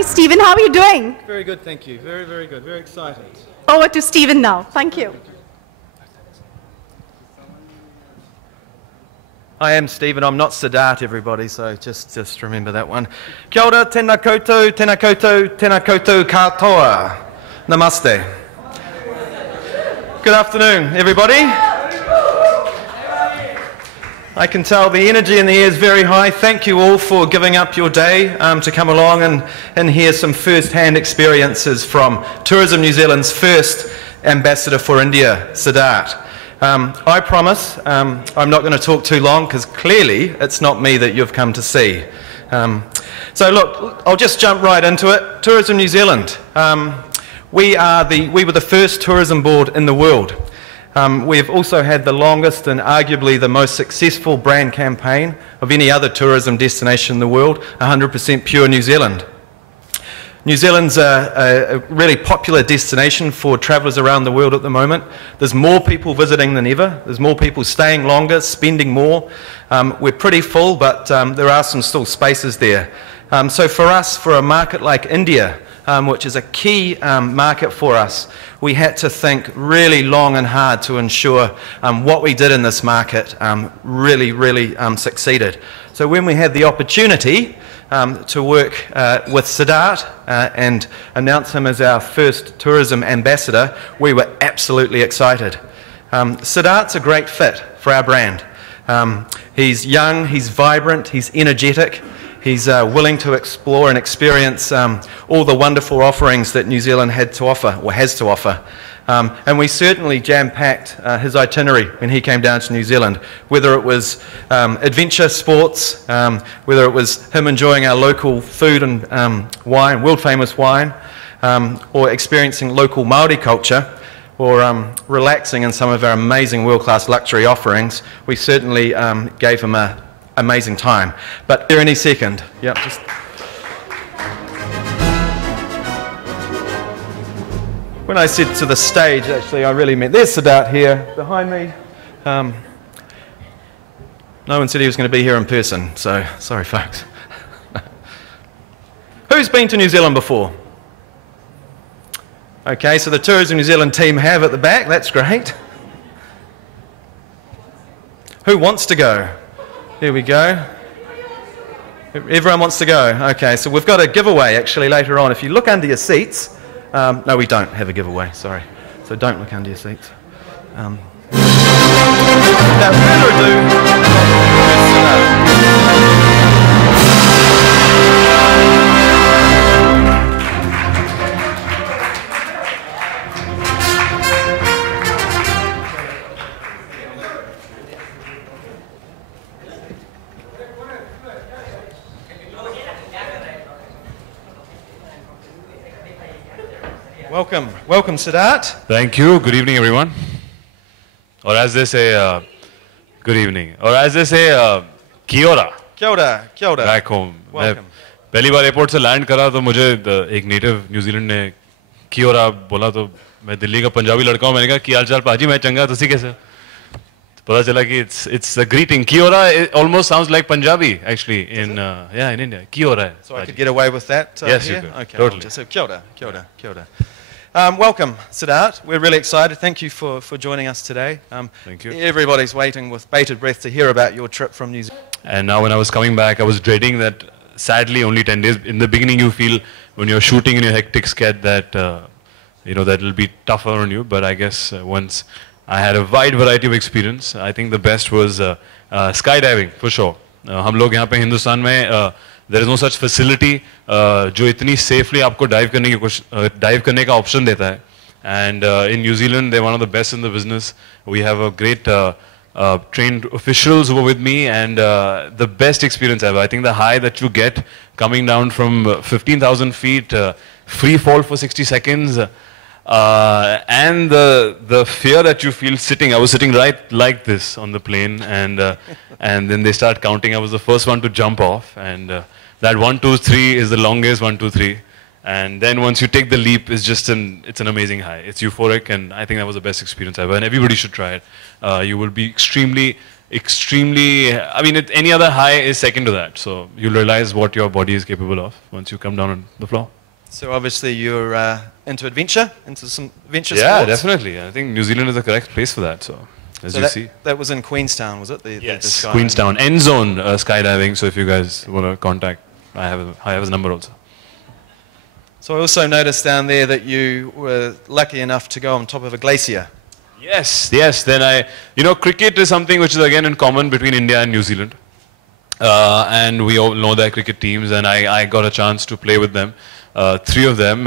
Hi, Stephen. How are you doing? Very good, thank you. Very, very good. Very excited. Over to Stephen now. Thank you. I am Stephen. I'm not Siddharth, everybody, so just remember that one. Kia ora, tēnā koutou, tēnā koutou, tēnā koutou katoa. Namaste. Good afternoon, everybody. I can tell the energy in the air is very high. Thank you all for giving up your day to come along and hear some first-hand experiences from Tourism New Zealand's first ambassador for India, Siddharth. I promise I'm not going to talk too long because clearly it's not me that you've come to see. So look, I'll just jump right into it. Tourism New Zealand. We were the first tourism board in the world. We've also had the longest and arguably the most successful brand campaign of any other tourism destination in the world, 100% pure New Zealand. New Zealand's a really popular destination for travellers around the world at the moment. There's more people visiting than ever. There's more people staying longer, spending more. We're pretty full, but there are some still spaces there. So for us, for a market like India, which is a key market for us, we had to think really long and hard to ensure what we did in this market really succeeded. So when we had the opportunity to work with Siddharth and announce him as our first tourism ambassador, we were absolutely excited. Siddharth's a great fit for our brand. He's young, he's vibrant, he's energetic. He's willing to explore and experience all the wonderful offerings that New Zealand had to offer, or has to offer. And we certainly jam-packed his itinerary when he came down to New Zealand, whether it was adventure sports, whether it was him enjoying our local food and wine, world-famous wine, or experiencing local Māori culture, or relaxing in some of our amazing world-class luxury offerings. We certainly gave him an amazing time. But there any second. Yep, just when I said to the stage, actually, I really meant, there's Siddharth here behind me. No one said he was going to be here in person, so sorry, folks. Who's been to New Zealand before? Okay, so the Tourism New Zealand team have at the back, that's great. Who wants to go? There we go. Everyone wants to go. Okay, so we've got a giveaway actually later on. If you look under your seats, no, we don't have a giveaway, sorry. So don't look under your seats. Without further ado, welcome Siddharth. Thank you. Good evening, everyone. Or as they say, good evening. Or as they say, kia ora. Kia ora, kia ora. Back home. Welcome. पहली बार airport से land करा तो मुझे एक native New Zealand ने kia ora बोला तो मैं दिल्ली का पंजाबी लड़का हूँ मैंने कहा क्या हालचाल पाजी मैं चंगा तुसी कैसे पता चला कि it's a greeting. Kia ora it almost sounds like Punjabi actually in India. Kia ora. So I could get away with that. Yes, here? you could. Okay, Totally. So kia ora, kia ora, kia ora. Welcome, Siddharth. We're really excited. Thank you for joining us today. Thank you. Everybody's waiting with bated breath to hear about your trip from New Zealand. And now when I was coming back, I was dreading that. Sadly, only 10 days. In the beginning, you feel when you're shooting in your hectic schedule that that will be tougher on you. But I guess once I had a wide variety of experience, I think the best was skydiving for sure. हम लोग यहाँ पे हिंदुस्तान में there is no such facility जो इतनी safely आपको dive करने का option देता है. And in New Zealand, they're one of the best in the business. We have a great trained officials who were with me, and the best experience ever. I think the high that you get coming down from 15,000 feet, free fall for 60 seconds, and the fear that you feel sitting. I was sitting right like this on the plane, and then they start counting. I was the first one to jump off, and that 1, 2, 3 is the longest 1, 2, 3. And then once you take the leap, it's just it's an amazing high. It's euphoric, and I think that was the best experience ever. And everybody should try it. You will be extremely extremely, I mean, any other high is second to that. So you'll realize what your body is capable of once you come down on the floor. So obviously you're into adventure, into some adventure Yeah, sports? definitely. I think New Zealand is the correct place for that. So, as you see. That was in Queenstown, was it? Yes, Queenstown. End zone skydiving. So if you guys want to contact, I have his number also. So I also noticed down there that you were lucky enough to go on top of a glacier. Yes, yes. Then cricket is something which is again in common between India and New Zealand. And we all know their cricket teams, and I got a chance to play with them. Three of them,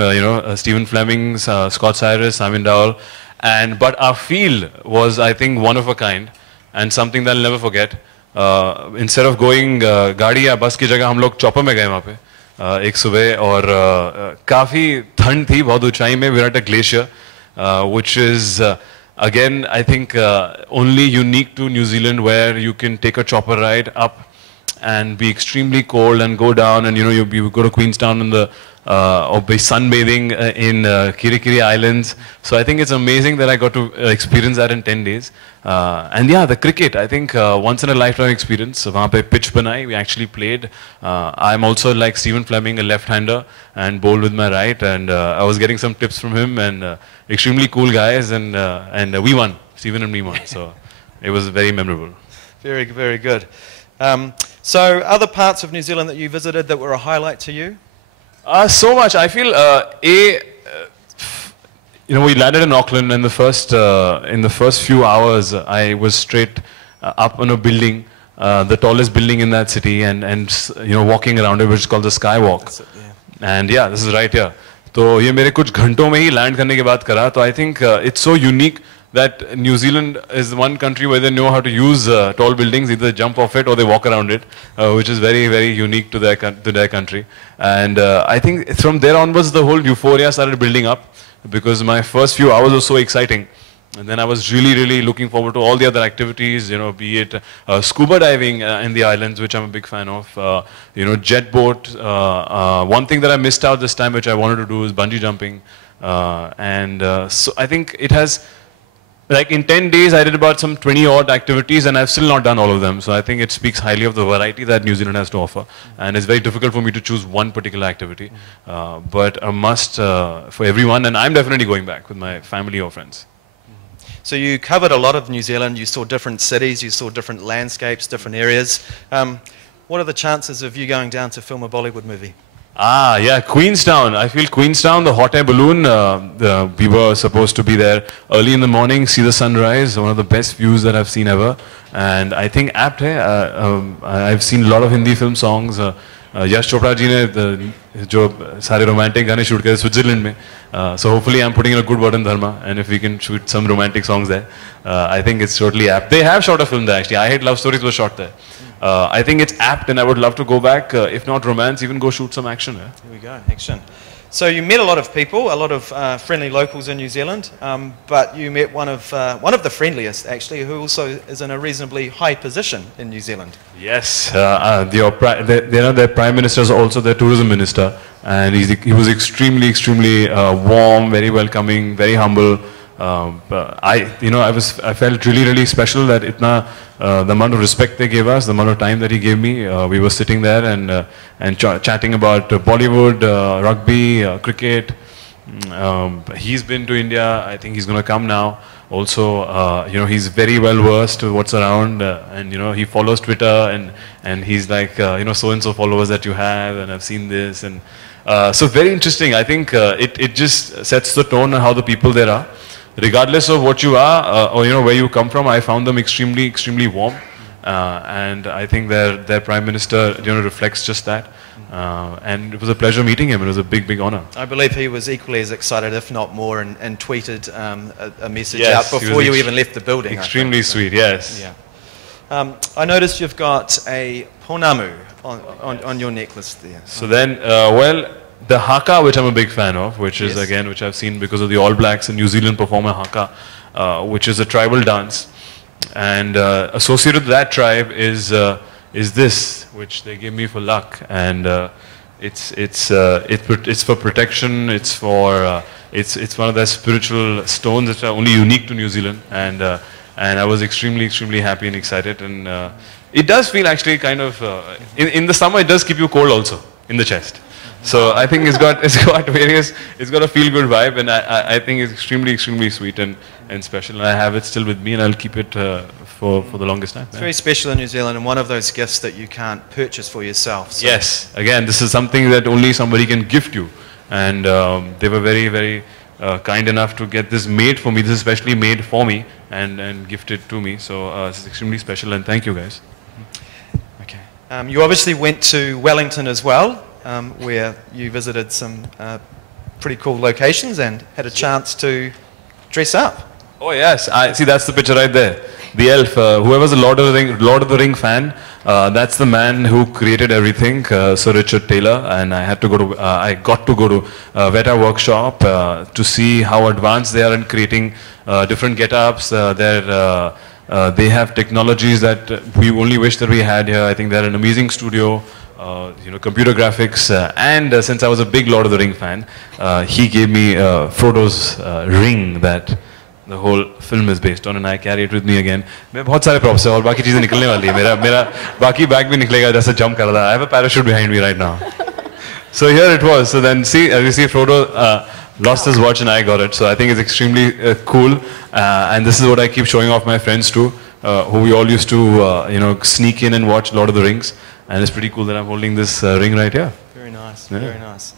Stephen Fleming, Scott Cyrus, Simon Dowell. But our field was, I think, one of a kind, and something that I'll never forget. Instead of going गाड़ी या बस की जगह हम लोग chopper में गए वहाँ पे एक सुबह और काफ़ी ठंड थी बहुत ऊंचाई में. We're at a glacier, which is again I think only unique to New Zealand, where you can take a chopper ride up and be extremely cold and go down, and you go to Queenstown in the or be sunbathing in Kirikiri Islands. So I think it's amazing that I got to experience that in 10 days. And yeah, the cricket, I think once in a lifetime experience. वहाँ पे pitch बनाई, we actually played. I'm also like Stephen Fleming, a left-hander, and bowl with my right. And I was getting some tips from him, and extremely cool guys. And we won, Stephen and me won. So it was very memorable. Very, very good. So other parts of New Zealand that you visited that were a highlight to you? So much. I feel we landed in Auckland, and in the first few hours, I was straight up on a building, the tallest building in that city, and walking around it, which is called the Skywalk. That's it, yeah. And yeah, this is right here. तो ये मेरे कुछ घंटों में ही land करने के बाद करा. तो I think it's so unique that New Zealand is one country where they know how to use tall buildings, either jump off it or they walk around it, which is very, very unique to their country. And I think from there onwards, the whole euphoria started building up, because my first few hours were so exciting. And then I was really, really looking forward to all the other activities, be it scuba diving in the islands, which I'm a big fan of, jet boat. One thing that I missed out this time, which I wanted to do, is bungee jumping. So I think it has, like in 10 days, I did about some 20 odd activities, and I've still not done all of them. So I think it speaks highly of the variety that New Zealand has to offer. And it's very difficult for me to choose one particular activity, but a must for everyone. And I'm definitely going back with my family or friends. So you covered a lot of New Zealand. You saw different cities, you saw different landscapes, different areas. What are the chances of you going down to film a Bollywood movie? Yeah, Queenstown. I feel Queenstown, the hot air balloon, we were supposed to be there early in the morning, see the sunrise, one of the best views that I've seen ever. And I think apt hai. I've seen a lot of Hindi film songs. Yash Chopra ji ne jo sare romantic gaane shoot kare Switzerland mein. So hopefully I'm putting in a good word in Dharma, and if we can shoot some romantic songs there, I think it's totally apt. They have shot a film there actually. I Hate Love Stories was shot there. I think it's apt, and I would love to go back, if not romance, even go shoot some action. Here we go, action. So you met a lot of people, a lot of friendly locals in New Zealand, but you met one of the friendliest actually, who also is in a reasonably high position in New Zealand. Yes, their Prime Minister is also their tourism minister, and he was extremely, extremely warm, very welcoming, very humble. I felt really, really special that the amount of respect they gave us, the amount of time that he gave me. We were sitting there and chatting about Bollywood, rugby, cricket. He's been to India. I think he's going to come now. Also, he's very well versed with what's around, and he follows Twitter, and he's like, so and so followers that you have, and I've seen this, and so very interesting. I think it just sets the tone on how the people there are. Regardless of what you are or where you come from, I found them extremely, extremely warm, and I think their Prime Minister reflects just that. And it was a pleasure meeting him. It was a big, big honor. I believe he was equally as excited, if not more, and tweeted a message out before you even left the building. Extremely sweet, yes. Yeah. I noticed you've got a pounamu on your necklace there. So then, the haka, which I'm a big fan of, which is again, which I've seen because of the All Blacks in New Zealand perform a haka, which is a tribal dance, and associated with that tribe is this, which they gave me for luck, and it's for protection. It's one of their spiritual stones that are only unique to New Zealand, and and I was extremely happy and excited. And it does feel actually kind of in the summer it does keep you cold also in the chest. So I think it's got a feel-good vibe, and I think it's extremely sweet and special. And I have it still with me, and I'll keep it for the longest time. It's very special in New Zealand, and one of those gifts that you can't purchase for yourself. So. Yes, again, this is something that only somebody can gift you, and they were very kind enough to get this made for me. This is specially made for me and gifted to me. So this is extremely special, and thank you guys. Okay. You obviously went to Wellington as well. Where you visited some pretty cool locations and had a chance to dress up. Oh yes, I see. That's the picture right there. The elf. Whoever's a Lord of the Ring fan, that's the man who created everything. Sir Richard Taylor, and I got to go to Veta workshop to see how advanced they are in creating different get-ups. They have technologies that we only wish that we had here. I think they're an amazing studio. Computer graphics, and since I was a big Lord of the Ring fan, he gave me Frodo's ring that the whole film is based on, and I carry it with me again. मैं बहुत सारे props हैं और बाकी चीजें निकलने वाली है. मेरा बाकी bag भी निकलेगा जैसे jump कर रहा था. I have a parachute behind me right now. So here it was. So then as you see, Frodo lost his watch and I got it. So I think it's extremely cool, and this is what I keep showing off my friends too, who we all used to sneak in and watch Lord of the Rings. And it's pretty cool that I'm holding this ring right here. Very nice, yeah. Very nice.